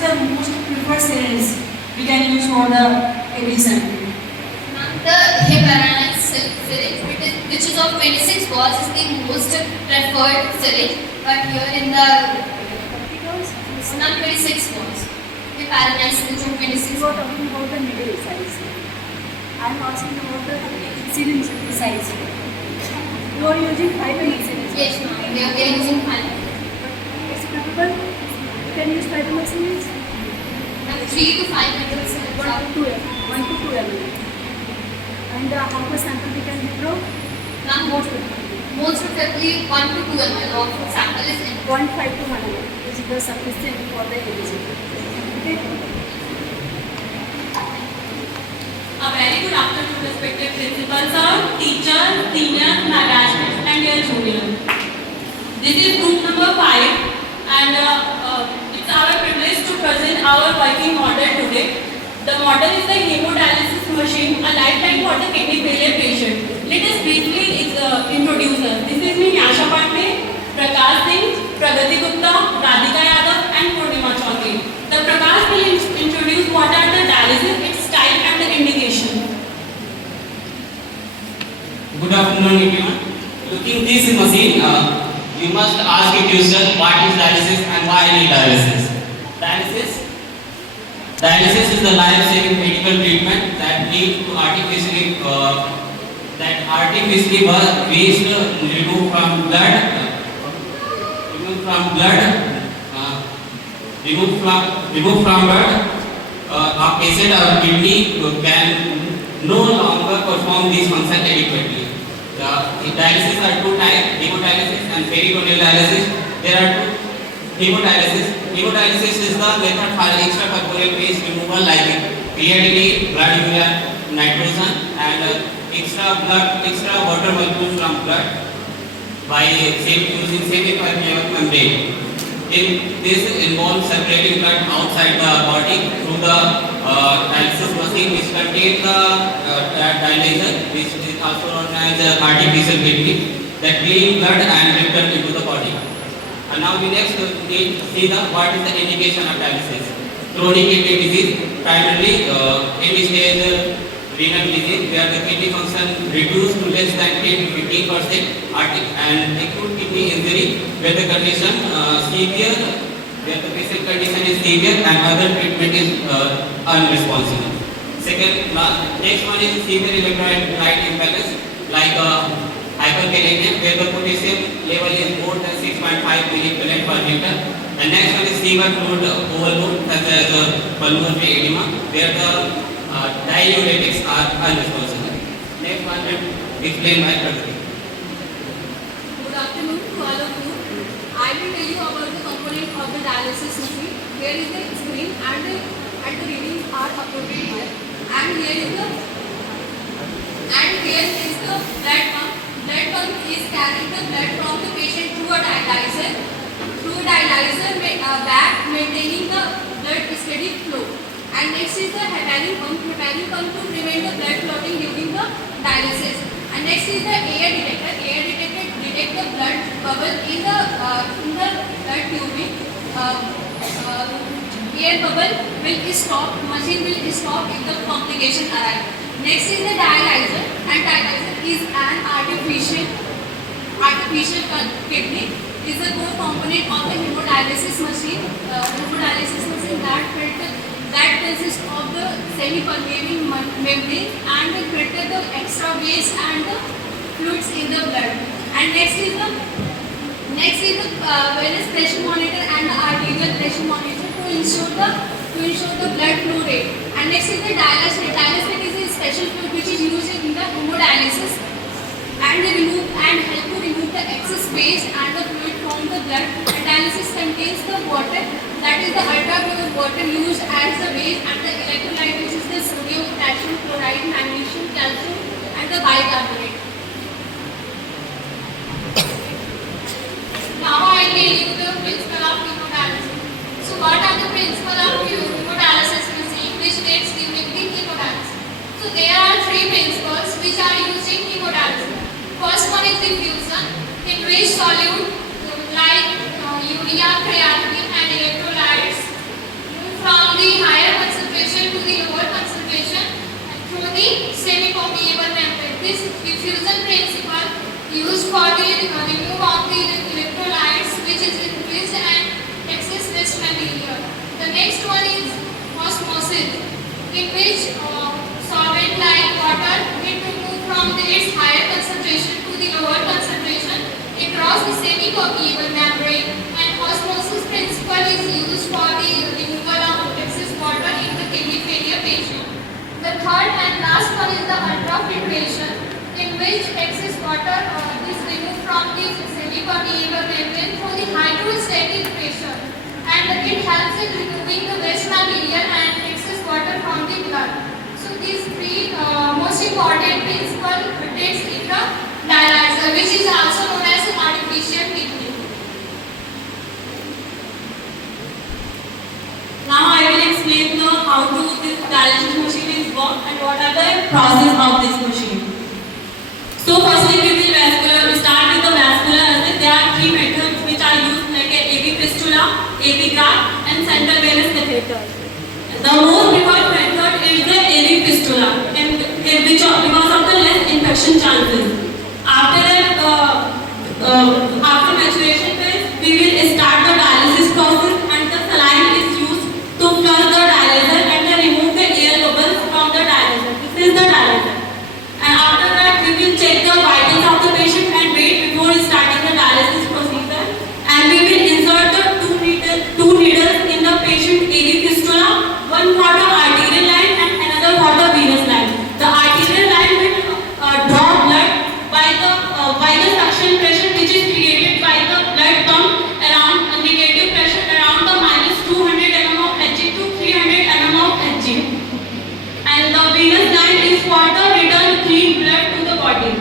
the most preferred syringe we can use for the addition? The heparinase syringe, which is of 26 balls, is the most preferred syringe. But here in the it's not 26 balls. Heparinase syringe of 26. You are talking about the needle size. I am asking about the syringe size. You are using 5 ml syringe. Yes, ma'am. We are using 5. It's preferable. You can use 5 ml syringe. 3 to 5 ml syringe. 1 to 2 ml. And how much sample we can withdraw? Ma'am, most preferably 1 to 2 ml of sample is in. 0.5 to 1 ml is the sufficient for the addition. Okay. A very good afternoon, respected principal sir, teachers, seniors, management, and dear juniors. This is group number 5, and it's our privilege to present our working model today. The model is the hemodialysis machine, a lifeline for the kidney failure patient. Let us briefly introduce us. This is me, Yasha Pandey, Prakash Singh, Pragati Gupta, Radhika Yadav, and Purnima Chaudhary. The Prakash will introduce what are the dialysis, its type, and the indication. Good afternoon, everyone. Looking this machine, you must ask a question: what is dialysis and why I need dialysis? Dialysis is the life-saving medical treatment that leads to artificially waste removed from blood. A patient or kidney can no longer perform this function adequately. Dialysis are two types: hemodialysis and peritoneal dialysis. There are two. Hemodialysis is the method for extracorporeal waste removal like creatinine, blood urea nitrogen, and extra water molecules from blood by using semi-permeable membrane. This involves separating blood outside the body through the dialysis machine, which contains the dialyzer, which is also known as artificial kidney, that clean blood and return into the body. And now we next need to see what is the indication of dialysis. Chronic kidney disease, primarily end-stage renal disease, where the kidney function reduced to less than 10 to 15%, and acute kidney injury, where the condition where the patient condition is severe and other treatment is unresponsive. Next one is severe electrolyte imbalance, like hyperkalemia, where the potassium level is more than 6.5 milliequivalent per liter. And next one is severe fluid overload, such as pulmonary edema, where the diuretics are unresponsible. Next one will explain by Pragati. Good afternoon to all of you. I will tell you about the component of the dialysis machine. Here is the screen and the readings are uploaded here. And here is the blood pump. Blood pump is carrying the blood from the patient through a dialyzer. Bag maintaining the blood steady flow. And next is the heparin pump to prevent the blood clotting during the dialysis. And next is the air detector. Air detector detect the blood bubble in the blood tubing. Air bubble will stop. Machine will stop if the complication arrives. Next is the dialyzer. And dialyzer is an artificial kidney. Is a core component of the hemodialysis machine. That consists of the semi-permeable membrane and filter the extra waste and the fluids in the blood. And next is the venous pressure monitor and the arterial pressure monitor to ensure the blood flow rate. And next is the dialysis. Dialysis is a special fluid which is used in the hemodialysis and help to remove the excess waste and the fluid from the blood. And dialysis contains the water, that is the ultra-pure water used as the base, and the electrolyte, which is the sodium, potassium, chloride, magnesium, calcium, and the bicarbonate. Now I will tell you the principle of hemodialysis. So what are the principles of hemodialysis machine which takes during the hemodialysis? So there are three principles which are used in hemodialysis. First one is infusion, in which solute like urea, creatinine and electrolytes the semi-permeable membrane. This diffusion principle used for the remove of the electrolytes which is increased and excess waste material. The next one is osmosis, in which solvent like water it will move from its higher concentration to the lower concentration across the semi-permeable membrane, and osmosis principle is used for the removal of excess water in the kidney failure patient. The third and last one is the ultrafiltration, in which excess water is removed from the semi-permeable membrane through the hydrostatic pressure, and it helps in removing the waste material and excess water from the blood. So these three most important principles takes in the dialyzer, which is also known as artificial kidney. Now I will explain how this dialysis machine is work and what are the process of this machine. So firstly we will start with the vascular assay. There are three methods which are used, like a AV fistula, AV graft and central venous catheter. The most preferred method is the AV fistula, and which because of the less infection chances. After that, after maturation phase, we will